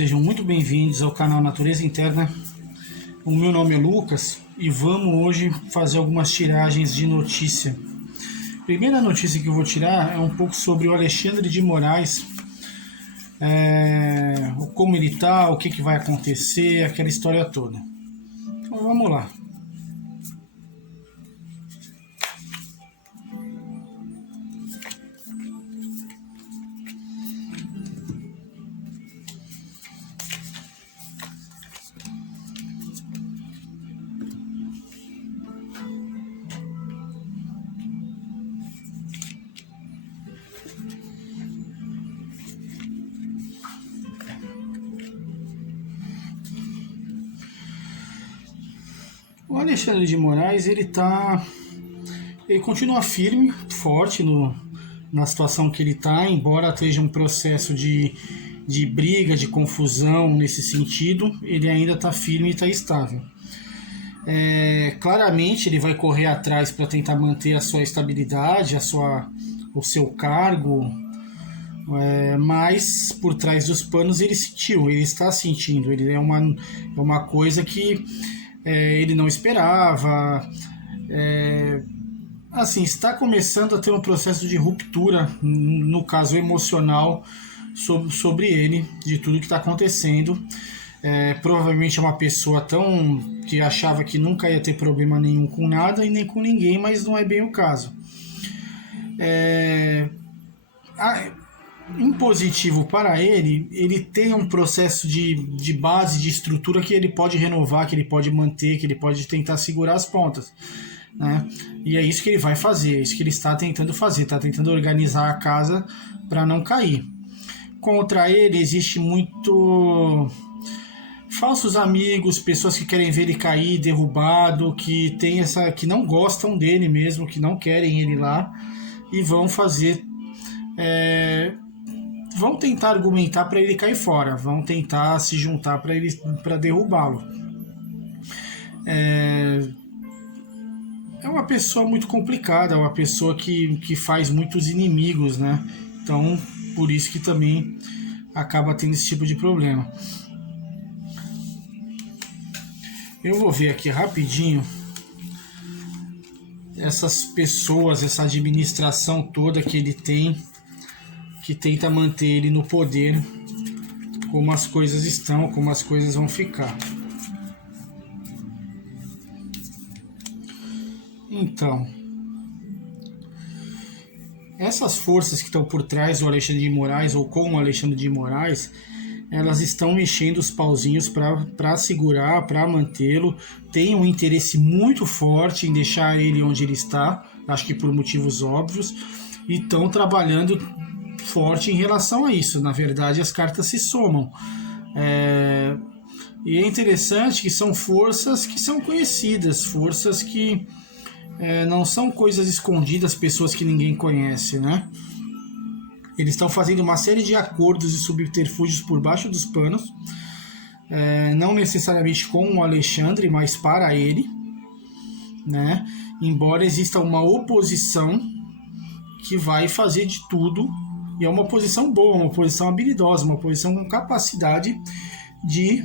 sejam muito bem-vindos ao canal Natureza Interna. O meu nome é Lucas e vamos hoje fazer algumas tiragens de notícia. A primeira notícia que eu vou tirar é um pouco sobre o Alexandre de Moraes, como ele está, o que vai acontecer, aquela história toda. Então vamos lá. O Alexandre de Moraes, ele continua firme, forte na situação que ele está, embora esteja um processo de briga, de confusão nesse sentido, ele ainda está firme e está estável. Claramente ele vai correr atrás para tentar manter a sua estabilidade, o seu cargo, mas por trás dos panos ele está sentindo, é uma coisa que ele não esperava. Assim, está começando a ter um processo de ruptura, no caso emocional, sobre ele, de tudo que está acontecendo. Provavelmente é uma pessoa que achava que nunca ia ter problema nenhum com nada e nem com ninguém, mas não é bem o caso. Em positivo para ele tem um processo de base, de estrutura que ele pode renovar, que ele pode manter, que ele pode tentar segurar as pontas, né? E é isso que ele vai fazer, é isso que ele está tentando fazer, está tentando organizar a casa para não cair. Contra ele existe muito falsos amigos, pessoas que querem ver ele cair, derrubado, que não gostam dele mesmo, que não querem ele lá e vão fazer... vão tentar argumentar para ele cair fora, vão tentar se juntar para derrubá-lo. É uma pessoa muito complicada, é uma pessoa que faz muitos inimigos, né? Então, por isso que também acaba tendo esse tipo de problema. Eu vou ver aqui rapidinho essas pessoas, essa administração toda que ele tem, que tenta manter ele no poder, como as coisas estão, como as coisas vão ficar. Então, essas forças que estão por trás do Alexandre de Moraes, ou com o Alexandre de Moraes, elas estão mexendo os pauzinhos para segurar, para mantê-lo. Tem um interesse muito forte em deixar ele onde ele está, acho que por motivos óbvios, e estão trabalhando forte em relação a isso. Na verdade, as cartas se somam. E é interessante que são forças que são conhecidas, forças que não são coisas escondidas, pessoas que ninguém conhece, né? Eles estão fazendo uma série de acordos e subterfúgios por baixo dos panos, não necessariamente com o Alexandre, mas para ele, né? Embora exista uma oposição que vai fazer de tudo. E é uma posição boa, uma posição habilidosa, uma posição com capacidade de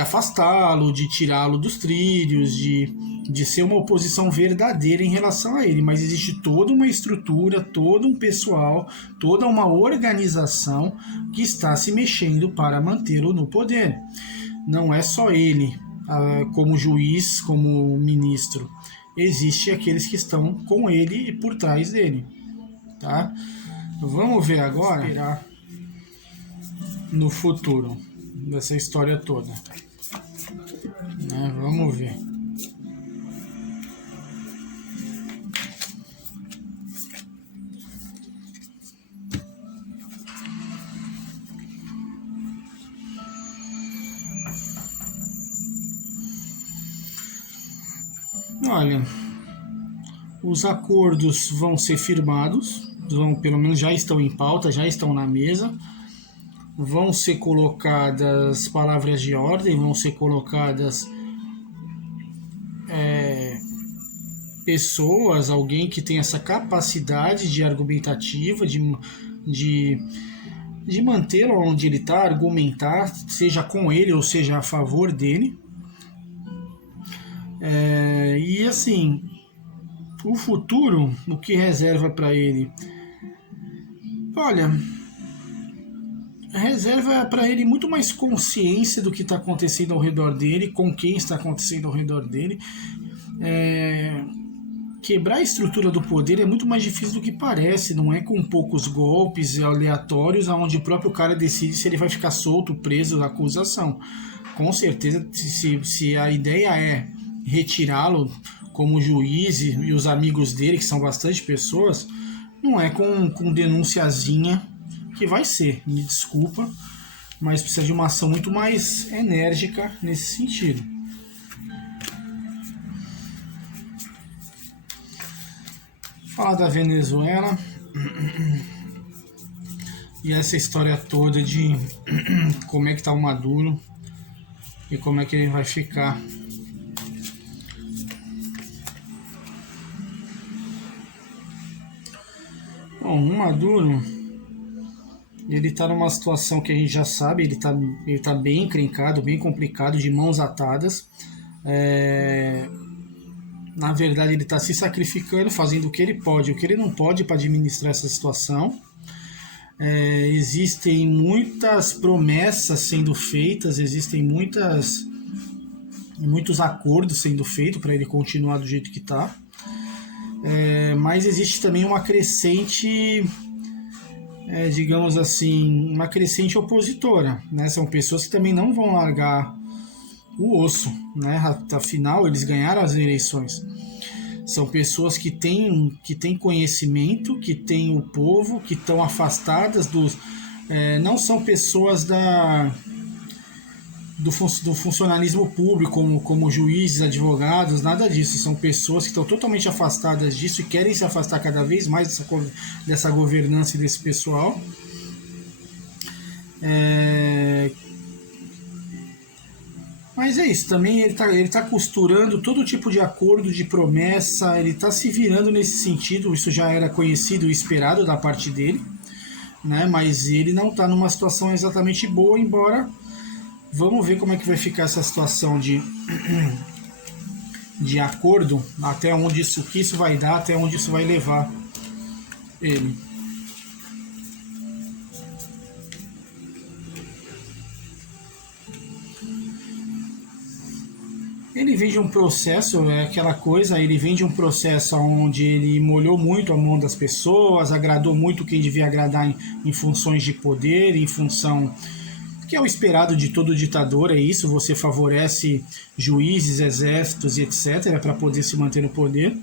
afastá-lo, de tirá-lo dos trilhos, de ser uma oposição verdadeira em relação a ele. Mas existe toda uma estrutura, todo um pessoal, toda uma organização que está se mexendo para mantê-lo no poder. Não é só ele como juiz, como ministro. Existem aqueles que estão com ele e por trás dele. Tá? Vamos ver agora no futuro dessa história toda, né? Vamos ver. Olha, os acordos vão ser firmados, pelo menos já estão em pauta, já estão na mesa, vão ser colocadas palavras de ordem, vão ser colocadas pessoas, alguém que tem essa capacidade de argumentativa, de de mantê-lo onde ele está, argumentar, seja com ele ou seja a favor dele. E assim, o futuro, o que reserva para ele? Olha, reserva para ele muito mais consciência do que está acontecendo ao redor dele, com quem está acontecendo ao redor dele. Quebrar a estrutura do poder é muito mais difícil do que parece, não é com poucos golpes aleatórios onde o próprio cara decide se ele vai ficar solto, preso da acusação. Com certeza, se a ideia é retirá-lo como juiz e os amigos dele, que são bastante pessoas, não é com denunciazinha que vai ser, me desculpa, mas precisa de uma ação muito mais enérgica nesse sentido. Falar da Venezuela e essa história toda de como é que tá o Maduro e como é que ele vai ficar. Bom, o Maduro, ele tá numa situação que a gente já sabe, ele tá bem encrencado, bem complicado, de mãos atadas. Na verdade, ele está se sacrificando, fazendo o que ele pode, o que ele não pode para administrar essa situação. Existem muitas promessas sendo feitas, existem muitos acordos sendo feitos para ele continuar do jeito que está. Mas existe também uma crescente, digamos assim, uma crescente opositora, né? São pessoas que também não vão largar o osso, né? Afinal, eles ganharam as eleições. São pessoas que têm conhecimento, que têm o povo, que estão afastadas dos... não são pessoas do funcionalismo público, como juízes, advogados, nada disso. São pessoas que estão totalmente afastadas disso e querem se afastar cada vez mais dessa governança e desse pessoal. Mas é isso, também ele tá costurando todo tipo de acordo, de promessa, ele está se virando nesse sentido, isso já era conhecido e esperado da parte dele, né? Mas ele não está numa situação exatamente boa, embora vamos ver como é que vai ficar essa situação de acordo, até onde que isso vai dar, até onde isso vai levar ele. Ele vem de um processo, aquela coisa, ele vem de um processo onde ele molhou muito a mão das pessoas, agradou muito quem devia agradar em funções de poder, em função que é o esperado de todo ditador, é isso, você favorece juízes, exércitos e etc. para poder se manter no poder.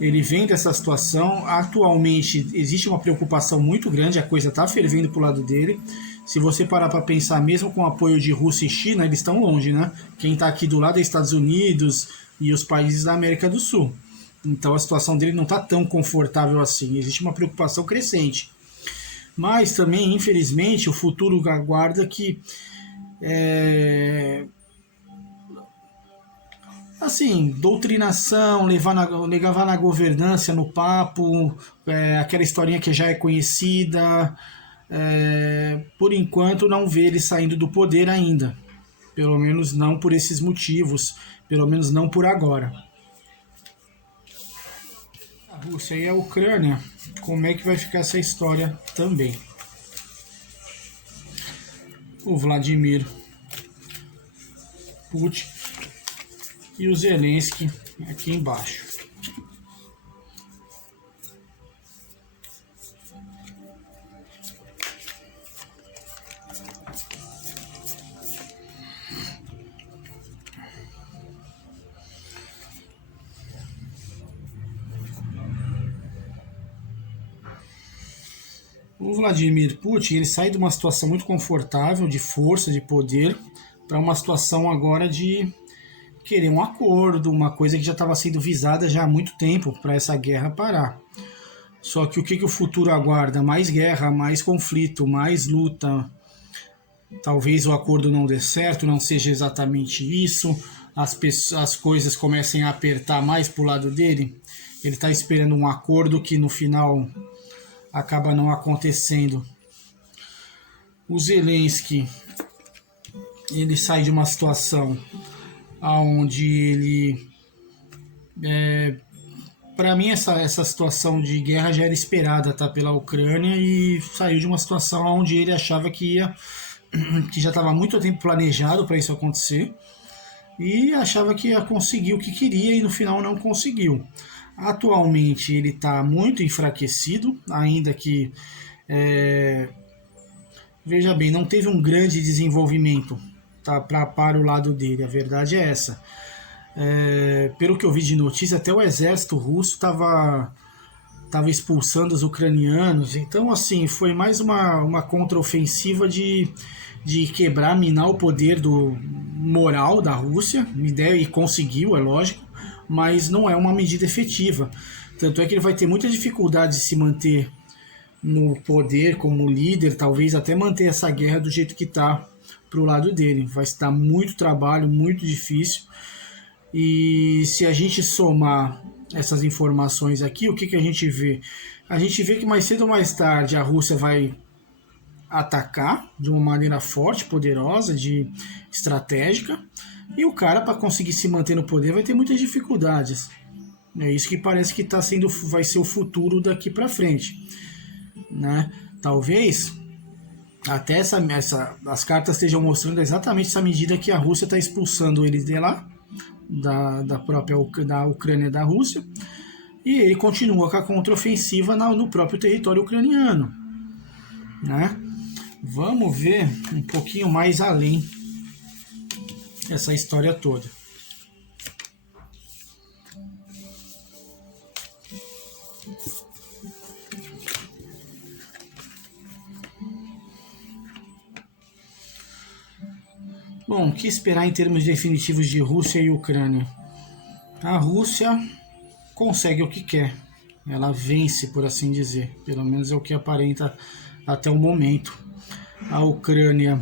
Ele vem dessa situação, atualmente existe uma preocupação muito grande, a coisa está fervendo para o lado dele. Se você parar para pensar, mesmo com o apoio de Rússia e China, eles estão longe, né? Quem está aqui do lado é Estados Unidos e os países da América do Sul. Então a situação dele não está tão confortável assim. Existe uma preocupação crescente. Mas também, infelizmente, o futuro aguarda que... assim, doutrinação, levar na governança, no papo, aquela historinha que já é conhecida... por enquanto não vê ele saindo do poder ainda, pelo menos não por esses motivos, pelo menos não por agora. A Rússia e a Ucrânia, como é que vai ficar essa história também? O Vladimir Putin e o Zelensky aqui embaixo. O Vladimir Putin, ele sai de uma situação muito confortável, de força, de poder, para uma situação agora de querer um acordo, uma coisa que já estava sendo visada já há muito tempo para essa guerra parar. Só que o que o futuro aguarda? Mais guerra, mais conflito, mais luta. Talvez o acordo não dê certo, não seja exatamente isso, as coisas comecem a apertar mais para o lado dele. Ele está esperando um acordo que no final... acaba não acontecendo. o Zelensky ele sai de uma situação onde ele... para mim, essa situação de guerra já era esperada, tá, pela Ucrânia, e saiu de uma situação onde ele achava que já estava muito tempo planejado para isso acontecer, e achava que ia conseguir o que queria e no final não conseguiu. Atualmente ele está muito enfraquecido, ainda que, veja bem, não teve um grande desenvolvimento, tá, para o lado dele, a verdade é essa. Pelo que eu vi de notícia, até o exército russo estava expulsando os ucranianos. Então, assim, foi mais uma contraofensiva de quebrar, minar o poder moral da Rússia, e conseguiu, é lógico, mas não é uma medida efetiva. Tanto é que ele vai ter muita dificuldade de se manter no poder como líder, talvez até manter essa guerra do jeito que está para o lado dele. Vai dar muito trabalho, muito difícil. E se a gente somar essas informações aqui, o que a gente vê? A gente vê que mais cedo ou mais tarde a Rússia vai atacar de uma maneira forte, poderosa, estratégica, e o cara, para conseguir se manter no poder, vai ter muitas dificuldades. É isso que parece que vai ser o futuro daqui para frente, né? Talvez até as cartas estejam mostrando exatamente essa medida que a Rússia está expulsando eles de lá, da própria da Ucrânia e da Rússia, e ele continua com a contraofensiva no próprio território ucraniano, né? Vamos ver um pouquinho mais além essa história toda. Bom, o que esperar em termos definitivos de Rússia e Ucrânia? A Rússia consegue o que quer. Ela vence, por assim dizer. Pelo menos é o que aparenta até o momento. A Ucrânia,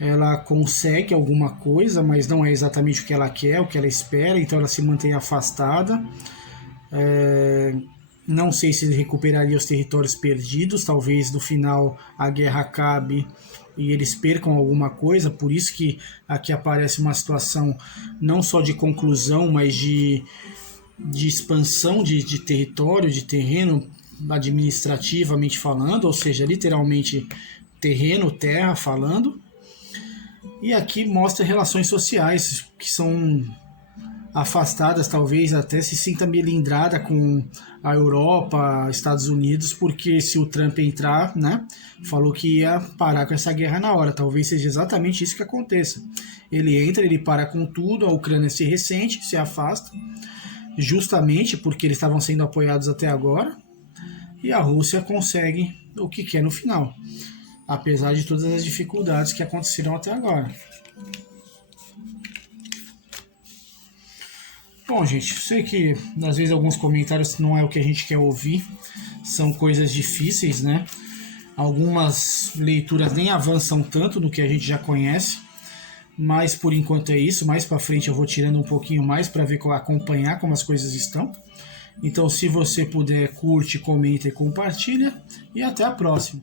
ela consegue alguma coisa, mas não é exatamente o que ela quer, o que ela espera, então ela se mantém afastada. Não sei se ele recuperaria os territórios perdidos, talvez no final a guerra acabe e eles percam alguma coisa, por isso que aqui aparece uma situação não só de conclusão, mas de expansão de território, de terreno, administrativamente falando, ou seja, literalmente terreno, terra falando. E aqui mostra relações sociais que são afastadas, talvez até se sinta melindrada com a Europa, Estados Unidos, porque se o Trump entrar, né, falou que ia parar com essa guerra na hora. Talvez seja exatamente isso que aconteça. Ele entra, ele para com tudo, a Ucrânia se ressente, se afasta, justamente porque eles estavam sendo apoiados até agora, e a Rússia consegue o que quer no final, apesar de todas as dificuldades que aconteceram até agora. Bom, gente, sei que às vezes alguns comentários não é o que a gente quer ouvir, são coisas difíceis, né? Algumas leituras nem avançam tanto no que a gente já conhece, mas por enquanto é isso. Mais para frente eu vou tirando um pouquinho mais para ver, acompanhar como as coisas estão. Então, se você puder, curte, comenta e compartilha, e até a próxima.